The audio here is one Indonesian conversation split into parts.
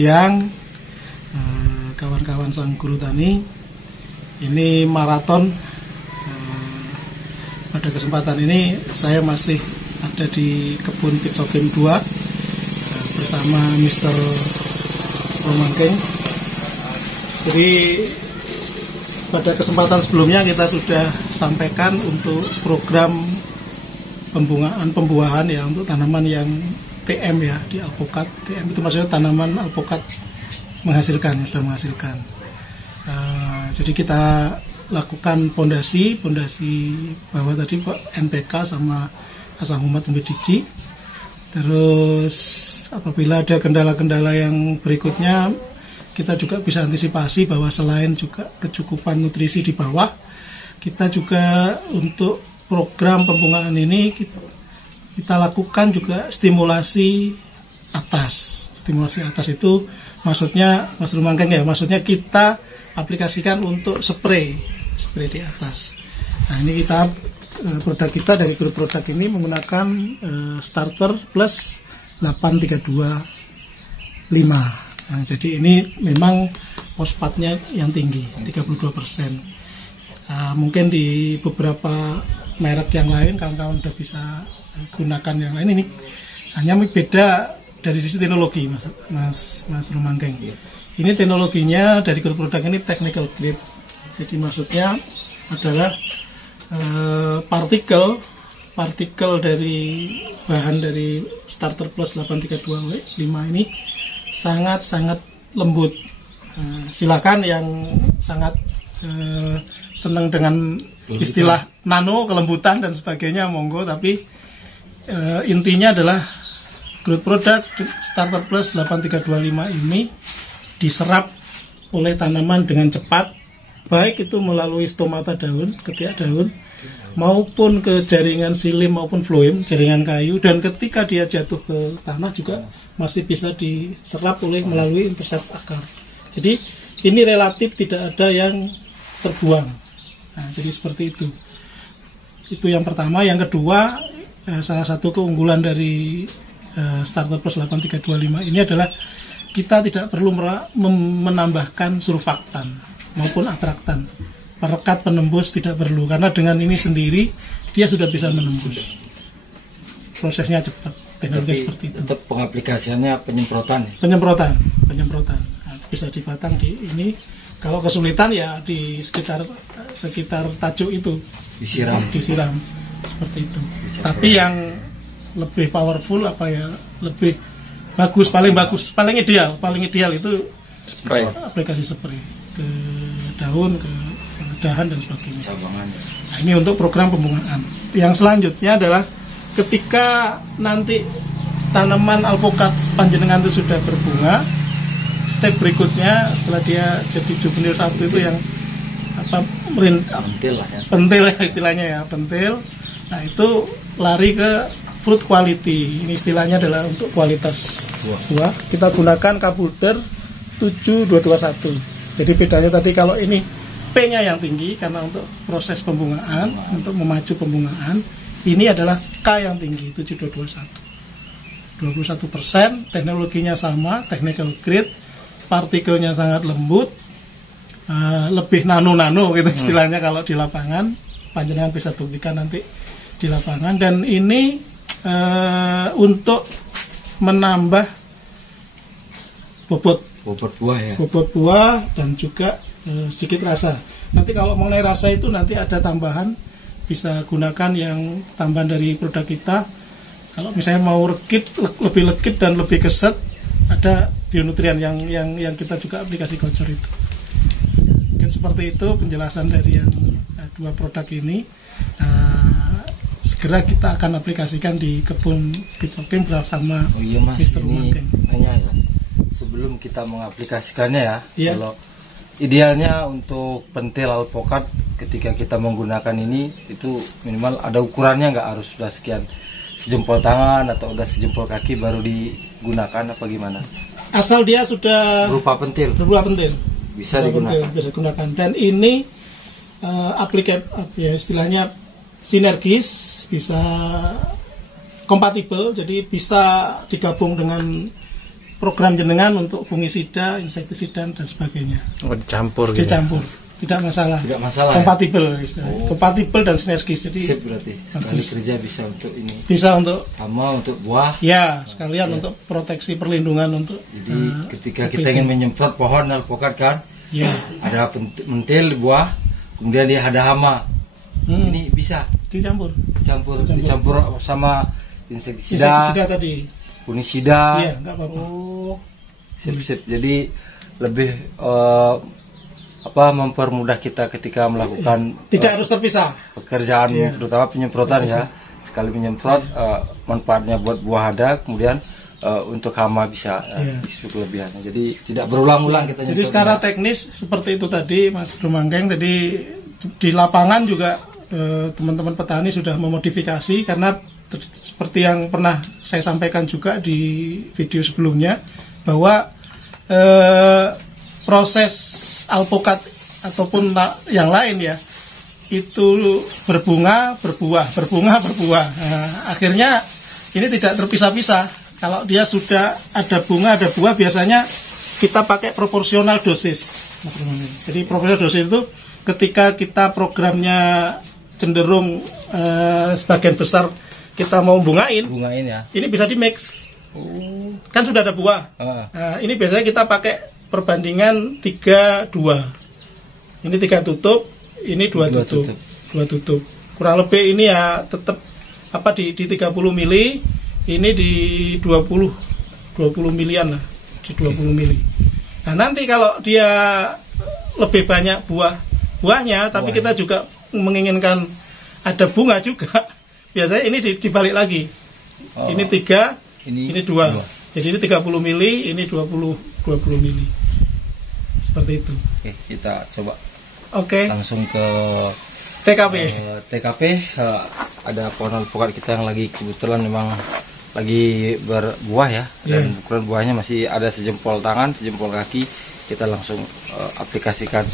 siang kawan-kawan sang guru tani. Ini maraton. Pada kesempatan ini saya masih ada di kebun Pitsokim 2 bersama Mr. Romangkeng. Jadi pada kesempatan sebelumnya kita sudah sampaikan untuk program pembuahan ya untuk tanaman yang TM ya di alpukat. TM itu maksudnya tanaman alpukat sudah menghasilkan. Jadi kita lakukan pondasi bawah tadi NPK sama asam humat umbidiji. Terus apabila ada kendala-kendala yang berikutnya, kita juga bisa antisipasi bahwa selain juga kecukupan nutrisi di bawah, kita juga untuk program pembungaan ini kita lakukan juga stimulasi atas. Stimulasi atas itu maksudnya Mas Romangkeng ya, maksudnya kita aplikasikan untuk spray di atas. Nah ini produk kita dari grup produk ini menggunakan starter plus 8325. Nah, jadi ini memang fosfatnya yang tinggi 32%. Mungkin di beberapa merek yang lain kawan-kawan udah bisa gunakan yang lain. Ini hanya beda dari sisi teknologi Mas Romangkeng. Ini teknologinya dari grup produk ini technical grade. Jadi maksudnya adalah partikel dari bahan dari starter plus 8325 ini sangat lembut. Silakan yang sangat senang dengan istilah nano, kelembutan dan sebagainya monggo, tapi intinya adalah grup produk starter plus 8325 ini diserap oleh tanaman dengan cepat, baik itu melalui stomata daun, ketiak daun, maupun ke jaringan silim maupun floem, jaringan kayu, dan ketika dia jatuh ke tanah juga masih bisa diserap melalui intercept akar. Jadi ini relatif tidak ada yang terbuang. Nah, jadi seperti itu. Itu yang pertama. Yang kedua, salah satu keunggulan dari starter plus 8325 ini adalah kita tidak perlu menambahkan surfaktan maupun atraktan. Perekat penembus tidak perlu, karena dengan ini sendiri dia sudah bisa menembus. Prosesnya cepat, teknologi seperti itu. Tetap pengaplikasiannya penyemprotan. Penyemprotan. Nah, bisa dipatang di ini. Kalau kesulitan ya di sekitar tajuk itu disiram seperti itu. Tapi yang lebih powerful lebih bagus, paling ideal itu spray. Aplikasi spray ke daun, ke dahan dan sebagainya. Nah, ini untuk program pembungaan. Yang selanjutnya adalah ketika nanti tanaman alpukat panjenengan itu sudah berbunga, step berikutnya setelah dia jadi juvenil satu itu yang pentil ya istilahnya ya, pentil. Nah itu lari ke fruit quality. Ini istilahnya adalah untuk kualitas buah. Kita gunakan Kapulder 7221. Jadi bedanya tadi kalau ini P-nya yang tinggi karena untuk proses pembungaan, untuk memacu pembungaan. Ini adalah K yang tinggi 7221. 21%, teknologinya sama, technical grade, partikelnya sangat lembut, lebih nano gitu istilahnya kalau di lapangan. Panjenengan bisa buktikan nanti di lapangan. Dan ini untuk menambah bobot buah dan juga sedikit rasa. Nanti kalau mengenai rasa itu nanti ada tambahan, bisa gunakan yang tambahan dari produk kita. Kalau misalnya mau lebih legit dan lebih keset, ada bionutrien yang kita juga aplikasi gocor itu. Mungkin seperti itu penjelasan dari yang dua produk ini. Segera kita akan aplikasikan di kebun Pitsokim bersama Mr. Romangkeng. Hanya ya, sebelum kita mengaplikasikannya ya, kalau idealnya untuk pentil alpukat ketika kita menggunakan ini itu minimal ada ukurannya, nggak harus sudah sekian sejempol tangan atau udah sejempol kaki baru digunakan apa gimana? Asal dia sudah berupa pentil bisa digunakan. Dan ini ya istilahnya sinergis, bisa kompatibel, jadi bisa digabung dengan program jenengan untuk fungisida, insektisida dan sebagainya. Oh, dicampur gitu. Dicampur. Tidak masalah. Tidak masalah. Kompatibel, ya? Kompatibel dan sinergis. Jadi sip berarti. Sekali kerja bisa untuk ini. Bisa untuk hama, untuk buah. Ya, sekalian untuk proteksi perlindungan untuk. Jadi ketika kita ingin menyemprot pohon alpukat kan, ya. Ada mentil buah, kemudian dia ada hama. Ini bisa dicampur sama insektisida tadi. Fungisida. Iya, enggak apa-apa. Sip. Jadi lebih mempermudah kita ketika melakukan tidak harus terpisah pekerjaan, terutama penyemprotan ya. Sekali menyemprot manfaatnya buat buah ada, kemudian untuk hama bisa itu kelebihannya. Jadi tidak berulang-ulang kita. Jadi secara teknis seperti itu tadi Mas Rumanggeng, tadi di lapangan juga teman-teman petani sudah memodifikasi, karena seperti yang pernah saya sampaikan juga di video sebelumnya bahwa proses alpukat ataupun yang lain ya itu berbunga berbuah. Nah, akhirnya ini tidak terpisah-pisah. Kalau dia sudah ada bunga ada buah, biasanya kita pakai proporsional dosis. Jadi proporsional dosis itu ketika kita programnya cenderung sebagian besar kita mau bungain ya. Ini bisa di mix. Kan sudah ada buah. Nah, ini biasanya kita pakai perbandingan 3-2. Ini 3 tutup, ini 2 tutup. 2 tutup. Kurang lebih ini ya tetap di 30 mili, ini di 20 milian lah, di 20 mili. Nah, nanti kalau dia lebih banyak buahnya, tapi kita juga menginginkan ada bunga juga, biasanya ini dibalik lagi. Ini 3, ini 2. Jadi ini 30 mili, ini 20 mili. Seperti itu. Oke, kita coba. Langsung ke TKP. Ada pohon alpukat kita yang lagi kebetulan memang lagi berbuah ya. Dan ukuran buahnya masih ada sejempol tangan, sejempol kaki. Kita langsung aplikasikan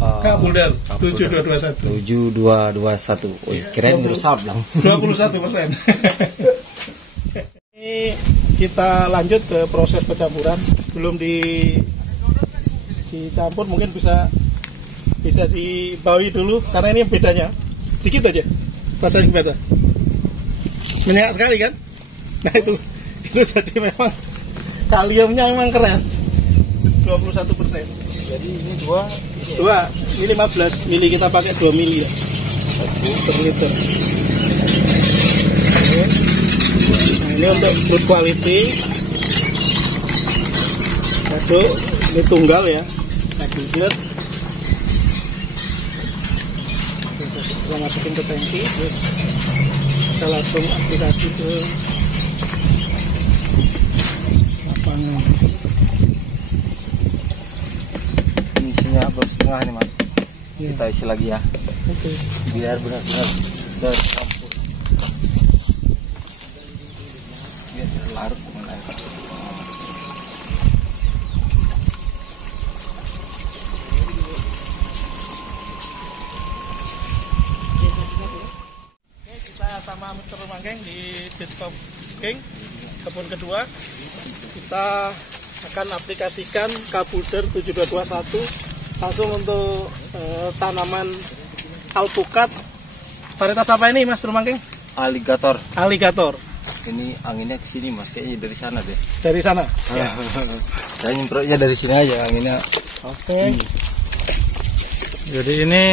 Kapulder 7221. 7221. Oh, kirain merusak dong. 21%. Ini kita lanjut ke proses pencampuran. Sebelum dicampur mungkin bisa dibawi dulu, karena ini bedanya sedikit aja, rasanya beda, menyengat sekali kan. Nah itu jadi memang kaliumnya memang keren, 21%. Jadi ini 2 ini 15 mili, kita pakai 2 mili ya, 1 per liter. Oke. Nah, ini untuk food quality. Aduh, ini tunggal ya, Kapulder. Kita masukin ke tangki, terus kita langsung aplikasi ke lapangan. Ini isinya setengah nih Mas. Kita isi lagi ya. Biar benar-benar tercampur. Biar larut dengan air. Sama Mr. Rumanggeng di Desktop King kebun kedua, kita akan aplikasikan Kapulder 7221 langsung untuk tanaman alpukat. Varietas apa ini Mas Rumanggeng? Aligator. Ini anginnya ke sini Mas, kayaknya dari sana deh. Dari sana. Ya. Saya nyemprotnya dari sini aja anginnya. Oke. Jadi ini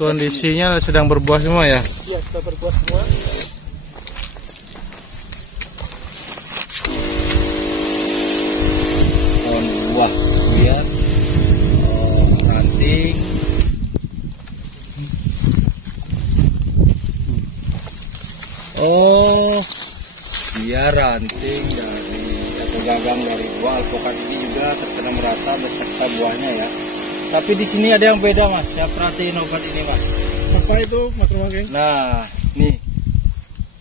kondisinya sedang berbuah semua ya? Iya, sudah berbuah semua. Buah biar ranting. Biar ranting dari atau gagang dari buah alpukat ini juga terkena merata beserta buahnya ya. Tapi di sini ada yang beda Mas, saya perhatiin obat ini Mas. Apa itu Mas Rumanggeng? Nah, nih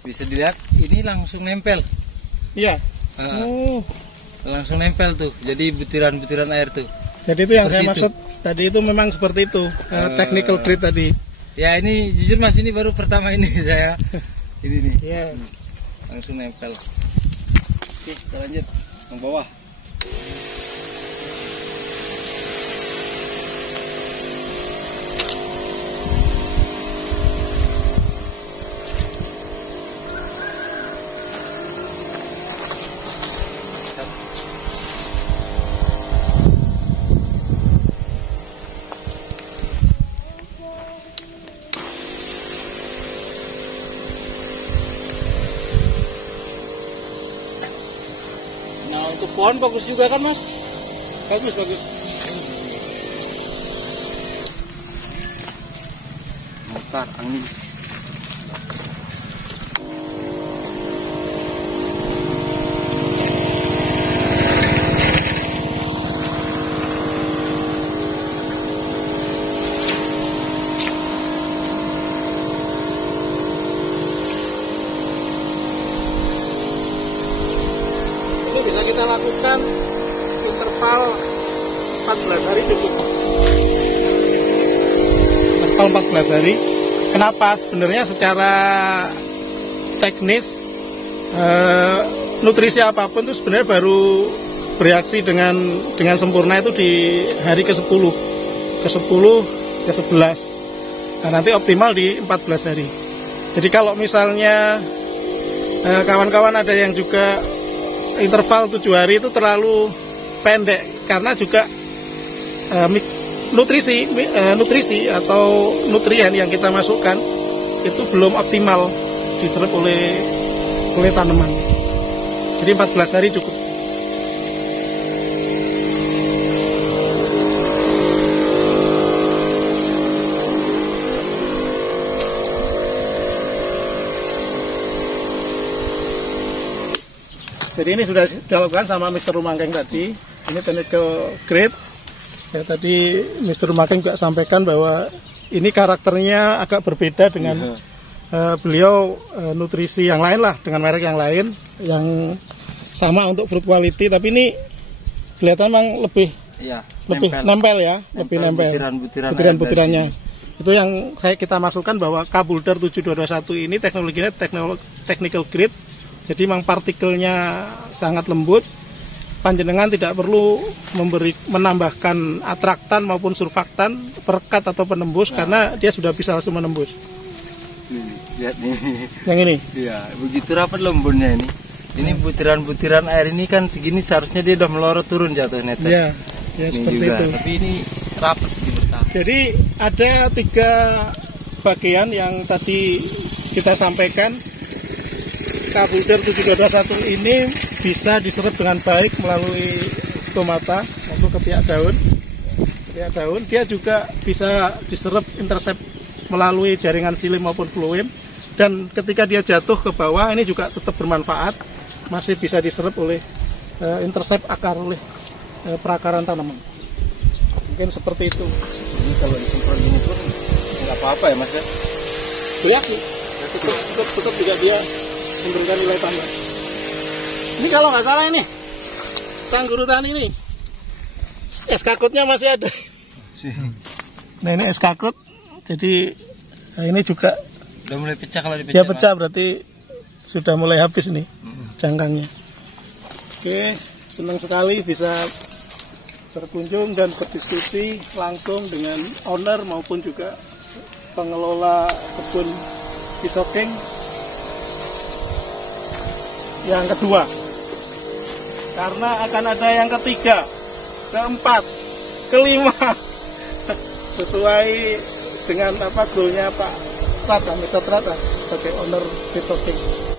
bisa dilihat ini langsung nempel. Iya. Langsung nempel tuh, jadi butiran-butiran air tuh. Jadi itu seperti yang saya maksud tadi, itu memang seperti itu, technical grade tadi. Ya ini jujur Mas, ini baru pertama ini saya. Ini nih. Iya. Langsung nempel. Oke, kita lanjut. Yang bawah. Nah, untuk pohon bagus juga kan, Mas? Bagus, bagus. Mutar angin. Ini bisa kita lakukan interval 14 hari cukup. Interval 14 hari. Kenapa? Sebenarnya secara teknis nutrisi apapun itu sebenarnya baru bereaksi dengan sempurna itu di hari ke-10, ke-10, ke-11. Nah, nanti optimal di 14 hari. Jadi kalau misalnya kawan-kawan ada yang juga interval 7 hari itu terlalu pendek karena juga nutrisi atau nutrien yang kita masukkan itu belum optimal diserap oleh tanaman. Jadi 14 hari cukup. Jadi ini sudah dilakukan sama Mr. Rumangkeng tadi. Ini technical grade. Ya, tadi Mr. Rumangkeng juga sampaikan bahwa ini karakternya agak berbeda dengan beliau nutrisi yang lain lah, dengan merek yang lain yang sama untuk fruit quality. Tapi ini kelihatan memang lebih nempel ya, lebih nempel. Butiran-butirannya. Itu yang kita masukkan bahwa Kabulder 7221 ini teknologinya technical grade. Jadi memang partikelnya sangat lembut. Panjenengan tidak perlu menambahkan atraktan maupun surfaktan, perekat atau penembus karena dia sudah bisa langsung menembus. Lihat nih. Yang ini. Iya, begitu rapat lembutnya ini. Ini butiran-butiran air ini kan segini seharusnya dia udah melorot turun jatuhnya. Iya, ya seperti juga. itu. Tapi ini rapat gitu. Jadi ada 3 bagian yang tadi kita sampaikan. Kabulder 7221 ini bisa diserap dengan baik melalui stomata atau ketiak daun. Dia juga bisa diserap intercept melalui jaringan silim maupun fluim. Dan ketika dia jatuh ke bawah ini juga tetap bermanfaat, masih bisa diserap oleh intercept akar oleh perakaran tanaman. Mungkin seperti itu. Ini kalau disemprot gini pun nggak apa-apa ya, Mas ya? Bereaksi. Tetap juga dia memberikan nilai tambah. Ini kalau nggak salah ini sang guru tani ini es kakutnya masih ada. Nah ini es kakut, jadi ini juga udah mulai pecah. Kalau dipecah ya pecah berarti sudah mulai habis nih cangkangnya. Oke, senang sekali bisa berkunjung dan berdiskusi langsung dengan owner maupun juga pengelola kebun Pisokeng. Yang kedua, karena akan ada yang ketiga, keempat, kelima, sesuai dengan goalnya Pak Trata, Mr. Trata sebagai owner Pisokeng.